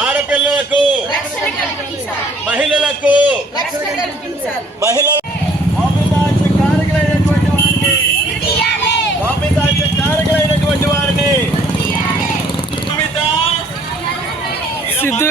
ఆడపిల్లలకు మహిళలకు మౌమిత సిద్ధు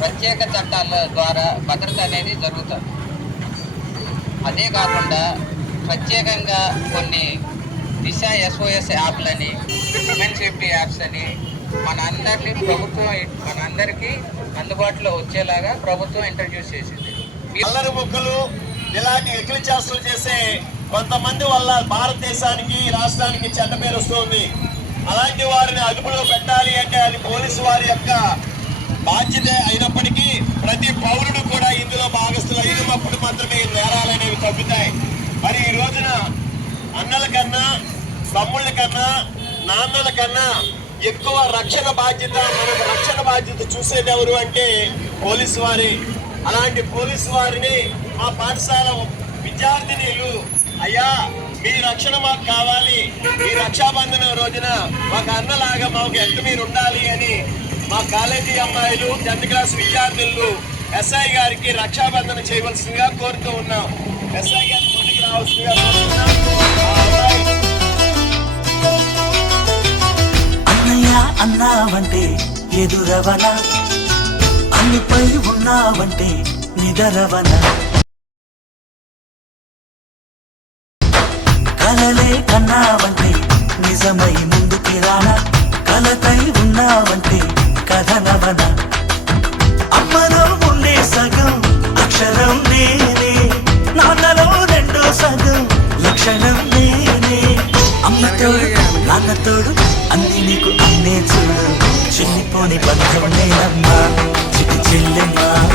ప్రత్యేక చట్టాల ద్వారా భద్రత అనేది జరుగుతుంది. అదే కాకుండా ప్రత్యేకంగా కొన్ని దిశ ఎస్ఓఎస్ యాప్లని ఉమెన్ సేఫ్టీ యాప్స్ అని మన అందరినీ ప్రభుత్వం మన అందరికీ అందుబాటులో వచ్చేలాగా ప్రభుత్వం ఇంట్రడ్యూస్ చేసింది. అల్లరి ముక్కలు ఇలాంటి ఎకిలి చేస్తూ చేసే కొంతమంది వల్ల భారతదేశానికి రాష్ట్రానికి చెడ్డ పేరు వస్తుంది. అలాంటి వారిని అదుపులో పెట్టాలి అంటే అది పోలీసు వారి యొక్క బాధ్యత అయినప్పటికీ ప్రతి పౌరుడు కూడా ఇందులో భాగస్థులు అయినప్పుడు మాత్రమే ఈ నేరాలు అనేవి తగ్గుతాయి మరి ఈ రోజున అన్నల కన్నా తమ్ముళ్ళ కన్నా నాన్నల కన్నా ఎక్కువ రక్షణ బాధ్యత మనకు రక్షణ బాధ్యత చూసేది ఎవరు అంటే పోలీసు వారి. అలాంటి పోలీసు వారిని మా పాఠశాల విద్యార్థినిలు అయ్యా మీ రక్షణ మాకు కావాలి. ఈ రక్షాబంధనం రోజున మాకు అన్నలాగా మాకు ఎంత మీరు ఉండాలి అని మా కాలేజీ అమ్మాయిలు టెన్త్ క్లాస్ విద్యార్థులు ఎస్ఐ గారికి రక్షాబంధన చేయవలసిందిగా కోరుతూ ఉన్నాం. ఎస్ఐ గారిని ముందుకు రావాల్సిందిగా కోరుతున్నాం. అన్నయ్య అన్నావంటే ఎదురవన. అన్నిపై ఉన్నావంటే నిదరవన. కలలే కన్నావంటే నిజమై ముందుకి రానా. కలతై ఉన్నావంటే కథనవన అమ్మలో ఉండే సగం అక్షరం నేనే. నాన్నలో రెండో సగం లక్షణం నేనే. అమ్మతోడు నాన్నతోడు అన్ని నీకు అన్నే చూడు. చిన్నిపోని బంధం నేనమ్మా. చిటి చెల్లెమ్మా.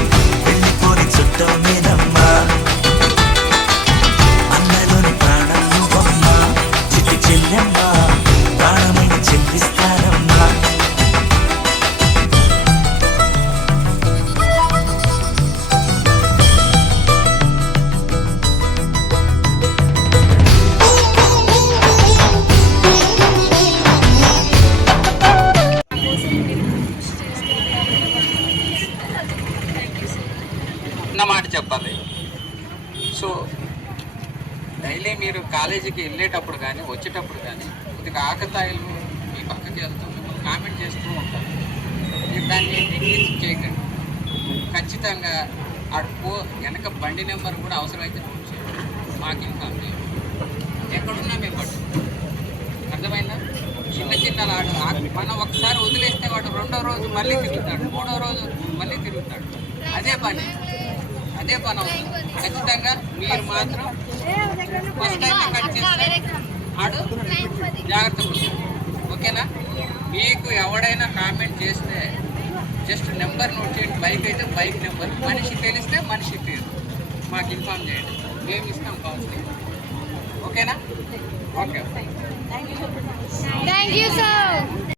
సో డైలీ మీరు కాలేజీకి వెళ్ళేటప్పుడు కానీ వచ్చేటప్పుడు కానీ కొద్దిగా ఆకతాయిలు మీ పక్కకి వెళ్తూ మిమ్మల్ని కామెంట్ చేస్తూ ఉంటారు. మీరు దాన్ని నెగ్లెక్ట్ చేయకండి. ఖచ్చితంగా ఆడు పో వెనక బండి నెంబర్ కూడా అవసరమైతే ఫోన్ చేయండి. మాకు ఇన్ఫామ్ చేయండి. ఎక్కడున్నా మేము పట్టు అర్థమైందా? చిన్న చిన్న ఆడు ఆ- మనం ఒకసారి వదిలేస్తే వాడు రెండో రోజు మళ్ళీ తిరుగుతాడు మూడో రోజు మళ్ళీ తిరుగుతాడు. అదే పని. అదే పని అవుతుంది ఖచ్చితంగా మీరు మాత్రం ఫస్ట్ టైం కట్ చేస్తే ఆడు జాగ్రత్తగా ఓకేనా? మీకు ఎవడైనా కామెంట్ చేస్తే జస్ట్ నెంబర్ నోట్ చేయండి. బైక్ అయితే బైక్ నెంబర్ మనిషి తెలిస్తే మనిషి పేరు. మాకు ఇన్ఫామ్ చేయండి. మేము ఇస్తాం కౌన్సిలింగ్ ఓకేనా? ఓకే. Thank you sir